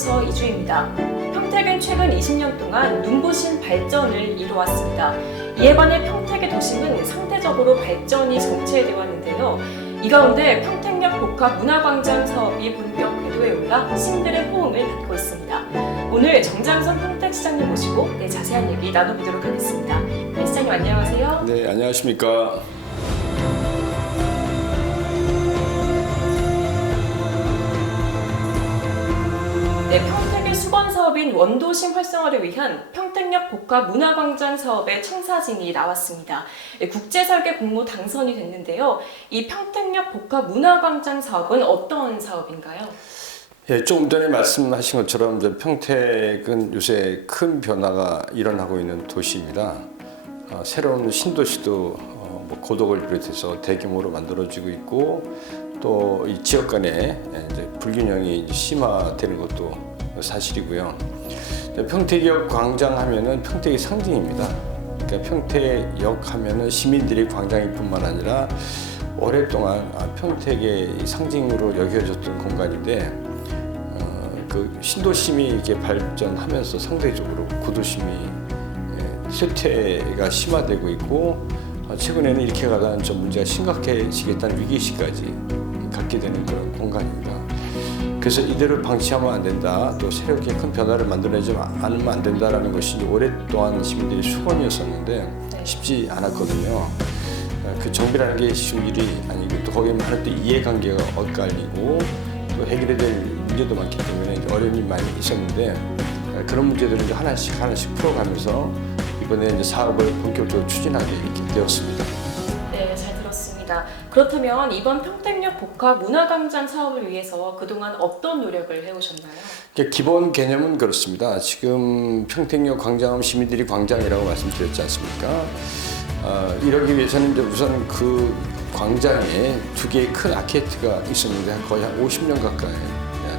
교서 이주입니다. 평택은 최근 20년 동안 눈부신 발전을 이루어왔습니다. 이에 반해 평택의 도심은 상대적으로 발전이 정체되어 왔는데요. 이 가운데 평택역 복합문화광장 사업이 본격 궤도에 올라 시민들의 호응을 받고 있습니다. 오늘 정장선 평택시장님 모시고 자세한 얘기 나눠보도록 하겠습니다. 네, 시장님 안녕하세요. 네, 안녕하십니까. 네, 평택의 수건 사업인 원도심 활성화를 위한 평택역 복합문화광장 사업의 청사진이 나왔습니다. 국제설계 공모 당선이 됐는데요. 이 평택역 복합문화광장 사업은 어떤 사업인가요? 예, 조금 전에 말씀하신 것처럼 평택은 요새 큰 변화가 일어나고 있는 도시입니다. 새로운 신도시도 고덕을 비롯해서 대규모로 만들어지고 있고 또 이 지역 간에 불균형이 심화되는 것도 사실이고요. 평택역 광장 하면은 평택의 상징입니다. 그러니까 평택역 하면은 시민들이 광장일뿐만 아니라 오랫동안 평택의 상징으로 여겨졌던 공간인데 그 신도심이 이렇게 발전하면서 상대적으로 구도심이 쇠퇴가 심화되고 있고 최근에는 이렇게 가다는 좀 문제가 심각해지겠다는 위기의식까지 갖게 되는 그런 공간입니다. 그래서 이대로 방치하면 안 된다, 또 새롭게 큰 변화를 만들어내지 않으면 안 된다라는 것이 오랫동안 시민들의 수건이었었는데 쉽지 않았거든요. 그 정비라는 게 쉬운 일이 아니고 또 거기에 많은 또 이해관계가 엇갈리고 또 해결해야 될 문제도 많기 때문에 어려움이 많이 있었는데 그런 문제들을 이제 하나씩 풀어가면서 이번에 이제 사업을 본격적으로 추진하게 이렇게 되었습니다. 네, 잘 들었습니다. 그렇다면 이번 평택역 복합문화광장 사업을 위해서 그동안 어떤 노력을 해오셨나요? 기본 개념은 그렇습니다. 지금 평택역 광장은 시민들이 광장이라고 말씀드렸지 않습니까? 이러기 위해서는 이제 우선 그 광장에 두 개의 큰 아케이트가 있었는데 거의 한 50년 가까이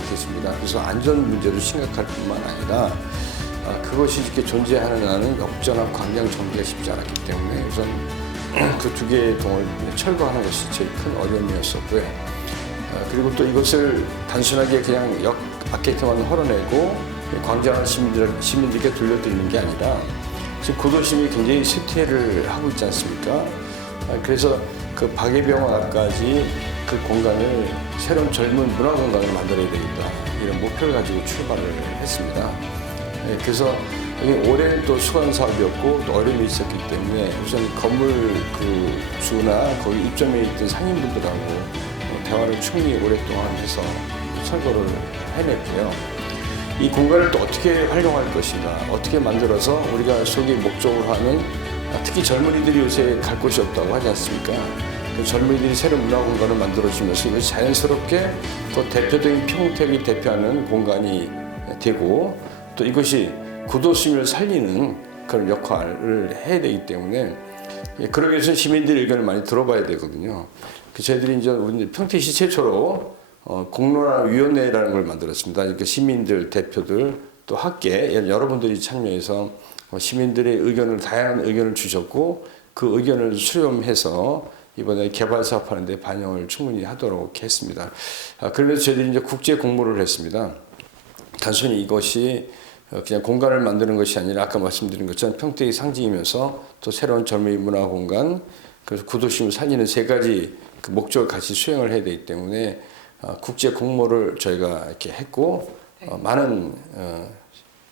됐습니다. 그래서 안전 문제도 심각할 뿐만 아니라 그것이 이렇게 존재하는 한은 역전한 광장 정비가 쉽지 않았기 때문에 우선 그 두 개의 동을 철거하는 것이 제일 큰 어려움이었었고요. 그리고 또 이것을 단순하게 그냥 역 아케이트만 헐어내고 광장을 시민들께 돌려드리는 게 아니라 지금 고도심이 굉장히 쇠퇴를 하고 있지 않습니까? 그래서 그 박예병원 앞까지 그 공간을 새로운 젊은 문화 공간을 만들어야 되겠다, 이런 목표를 가지고 출발을 했습니다. 그래서 올해는 또 수건 사업이었고 또 어려움이 있었기 때문에 우선 건물 그 주나 거기 입점해 있던 상인분들하고 대화를 충분히 오랫동안 해서 철거를 해냈고요. 이 공간을 또 어떻게 활용할 것인가, 어떻게 만들어서 우리가 소기 목적으로 하는 특히 젊은이들이 요새 갈 곳이 없다고 하지 않습니까? 그 젊은이들이 새로운 문화 공간을 만들어주면서 이것이 자연스럽게 또 대표적인 평택이 대표하는 공간이 되고 또 이것이 구도심을 살리는 그런 역할을 해야 되기 때문에 그러기 위해서 시민들의 의견을 많이 들어봐야 되거든요. 저희들이 이제 우리 평택시 최초로 공론화위원회라는 걸 만들었습니다. 그러니까 시민들, 대표들, 또 학계 여러분들이 참여해서 시민들의 의견을 다양한 의견을 주셨고 그 의견을 수렴해서 이번에 개발 사업하는 데 반영을 충분히 하도록 했습니다. 그러면서 저희들이 이제 국제 공모를 했습니다. 단순히 이것이 그냥 공간을 만드는 것이 아니라 아까 말씀드린 것처럼 평택의 상징이면서 또 새로운 젊은이 문화 공간, 그래서 구도심을 살리는 세 가지 그 목적을 같이 수행을 해야 되기 때문에 국제 공모를 저희가 이렇게 했고 많은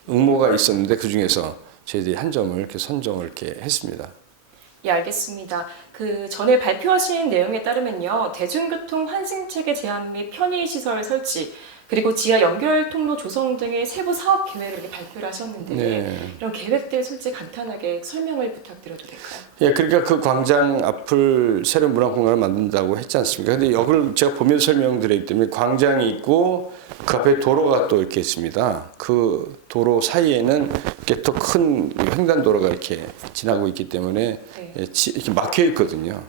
응모가 있었는데 그 중에서 저희들이 한 점을 이렇게 선정을 이렇게 했습니다. 예, 알겠습니다. 그 전에 발표하신 내용에 따르면요, 대중교통 환승체계 제한 및 편의시설 설치, 그리고 지하 연결 통로 조성 등의 세부 사업 계획을 이렇게 발표를 하셨는데 네. 이런 계획들 솔직히 간단하게 설명을 부탁드려도 될까요? 예, 그러니까 그 광장 앞을 새로운 문화 공간을 만든다고 했지 않습니까? 근데 이걸 제가 보면서 설명드리기 때문에 광장이 있고 그 앞에 도로가 또 이렇게 있습니다. 그 도로 사이에는 이렇게 또 큰 횡단도로가 이렇게 지나고 있기 때문에 네. 이렇게 막혀 있거든요.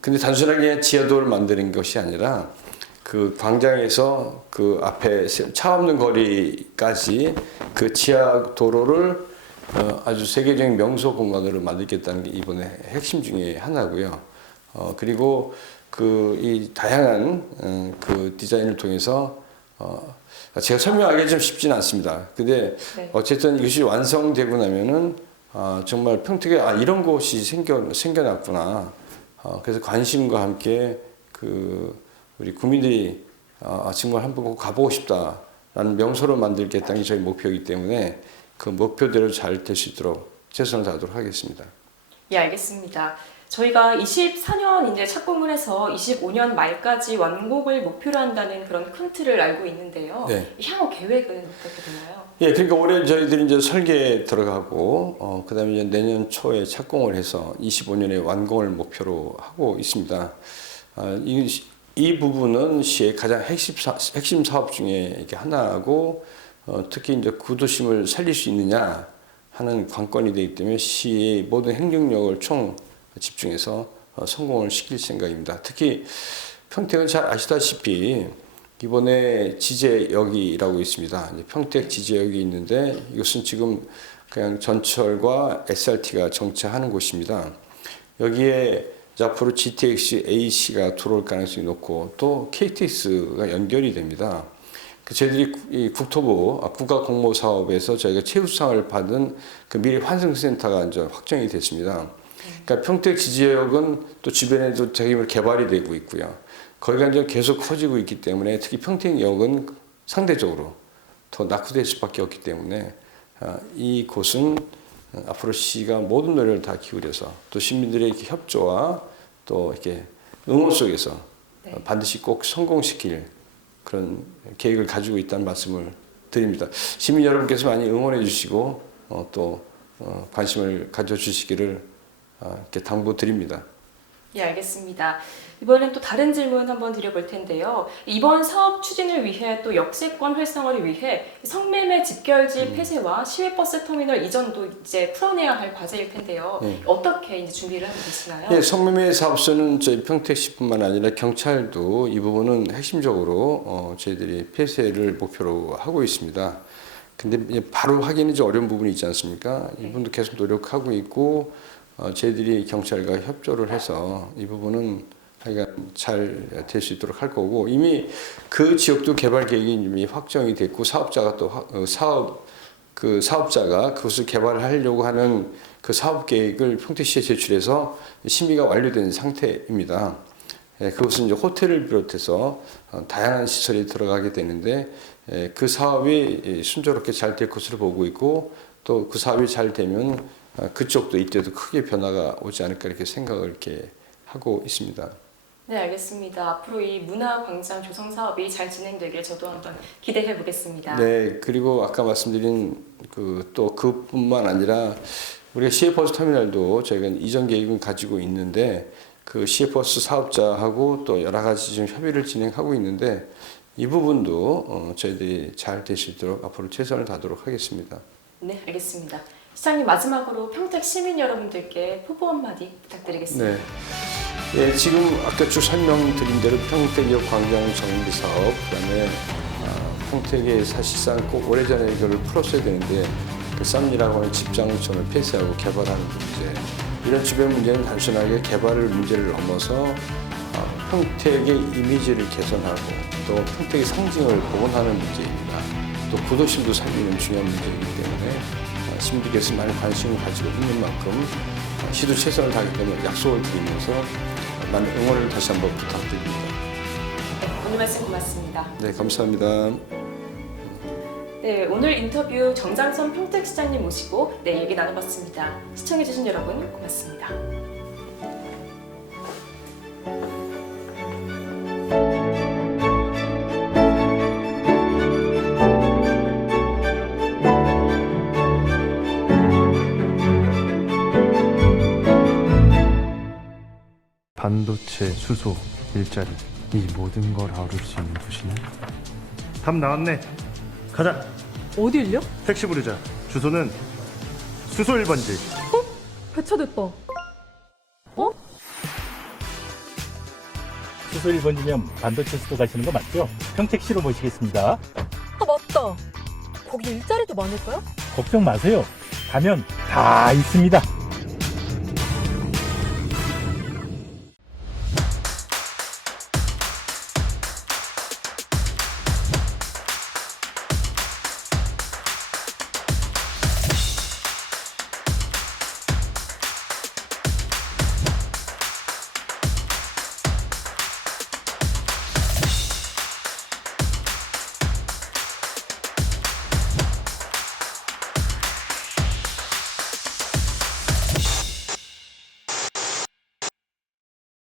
근데 단순하게 지하도를 만드는 것이 아니라 그 광장에서 그 앞에 차 없는 거리까지 그 지하 도로를 아주 세계적인 명소 공간으로 만들겠다는 게 이번에 핵심 중에 하나고요. 그리고 그 이 다양한 그 디자인을 통해서 제가 설명하기 좀 쉽지는 않습니다. 근데 네. 어쨌든 이것이 완성되고 나면은 정말 평택에 이런 곳이 생겨났구나. 그래서 관심과 함께 우리 국민들이 정말 한번 꼭 가보고 싶다라는 명소로 만들겠다는 게 저희 목표이기 때문에 그 목표대로 잘 될 수 있도록 최선을 다하도록 하겠습니다. 예, 알겠습니다. 저희가 24년 이제 착공을 해서 25년 말까지 완공을 목표로 한다는 그런 큰 틀을 알고 있는데요. 네. 향후 계획은 어떻게 되나요? 예, 그러니까 올해 저희들이 이제 설계 들어가고, 그다음에 이제 내년 초에 착공을 해서 25년에 완공을 목표로 하고 있습니다. 이 부분은 시의 가장 핵심 사업 중에 이렇게 하나고, 특히 이제 구도심을 살릴 수 있느냐 하는 관건이 되기 때문에 시의 모든 행정력을 총 집중해서 성공을 시킬 생각입니다. 특히 평택은 잘 아시다시피 이번에 지제역이라고 있습니다. 평택 지제역이 있는데 이것은 지금 그냥 전철과 SRT가 정차하는 곳입니다. 여기에 앞으로 GTX A씨가 들어올 가능성이 높고 또 KTX가 연결이 됩니다. 저희들이 이 국토부 국가공모사업에서 저희가 최우수상을 받은 그 미래환승센터가 이제 확정이 됐습니다. 그러니까 평택 지제역은 또 주변에도 되게 개발이 되고 있고요. 거기가 이제 계속 커지고 있기 때문에 특히 평택역은 상대적으로 더 낙후될 수밖에 없기 때문에 이 곳은 앞으로 시가 모든 노력을 다 기울여서 또 시민들의 이렇게 협조와 또 이렇게 응원 속에서 반드시 꼭 성공시킬 그런 계획을 가지고 있다는 말씀을 드립니다. 시민 여러분께서 많이 응원해 주시고 또 관심을 가져주시기를 이렇게 당부드립니다. 예, 알겠습니다. 이번엔 또 다른 질문 한번 드려볼 텐데요. 이번 사업 추진을 위해 또 역세권 활성화를 위해 성매매 집결지 폐쇄와 시외버스 터미널 이전도 이제 풀어내야 할 과제일 텐데요. 어떻게 이제 준비를 하고 계시나요? 네, 성매매 사업소는 저희 평택시뿐만 아니라 경찰도 이 부분은 핵심적으로 저희들이 폐쇄를 목표로 하고 있습니다. 근데 이제 바로 하기는 좀 어려운 부분이 있지 않습니까? 이 부분도 계속 노력하고 있고 저희들이 경찰과 협조를 해서 이 부분은 잘 될 수 있도록 할 거고 이미 그 지역도 개발 계획이 이미 확정이 됐고 사업자가 또 사업자가 그것을 개발하려고 하는 그 사업 계획을 평택시에 제출해서 심의가 완료된 상태입니다. 그것은 이제 호텔을 비롯해서 다양한 시설이 들어가게 되는데 그 사업이 순조롭게 잘 될 것으로 보고 있고 또 그 사업이 잘 되면 그쪽도 이때도 크게 변화가 오지 않을까 이렇게 생각을 이렇게 하고 있습니다. 네, 알겠습니다. 앞으로 이 문화광장 조성 사업이 잘 진행되길 저도 한번 기대해 보겠습니다. 네, 그리고 아까 말씀드린 그뿐만 아니라 우리가 시외버스 터미널도 저희가 이전 계획은 가지고 있는데 그 시외버스 사업자하고 또 여러 가지 좀 협의를 진행하고 있는데 이 부분도 저희들이 잘 될 수 있도록 앞으로 최선을 다하도록 하겠습니다. 네, 알겠습니다. 시장님 마지막으로 평택 시민 여러분들께 포부 한마디 부탁드리겠습니다. 네. 예, 지금 아까 쭉 설명드린 대로 평택역 광장 정비 사업, 그다음에 평택에 사실상 꼭 오래전에 이걸 풀었어야 되는데 그 쌈이라고 하는 집장촌을 폐쇄하고 개발하는 문제, 이런 주변 문제는 단순하게 개발을 문제를 넘어서 평택의 이미지를 개선하고 또 평택의 상징을 복원하는 문제입니다. 또 구도심도 살리는 중요한 문제이기 때문에 시민들께서 많이 관심을 가지고 있는 만큼 시도 최선을 다하겠다는 약속을 드리면서 많은 응원을 다시 한번 부탁드립니다. 네, 오늘 말씀 고맙습니다. 네, 감사합니다. 네, 오늘 인터뷰 정장선 평택시장님 모시고 얘기 나눠봤습니다. 시청해주신 여러분 고맙습니다. 반도체, 수소, 일자리, 이 모든 걸 아우를 수 있는 곳이네. 답 나왔네. 가자. 어딜요? 택시 부르자. 주소는 수소 1번지. 배차됐다. 수소 1번이면 반도체 수도 가시는 거 맞죠? 평택시로 모시겠습니다. 아 맞다. 거기 일자리도 많을까요? 걱정 마세요. 가면 다 있습니다.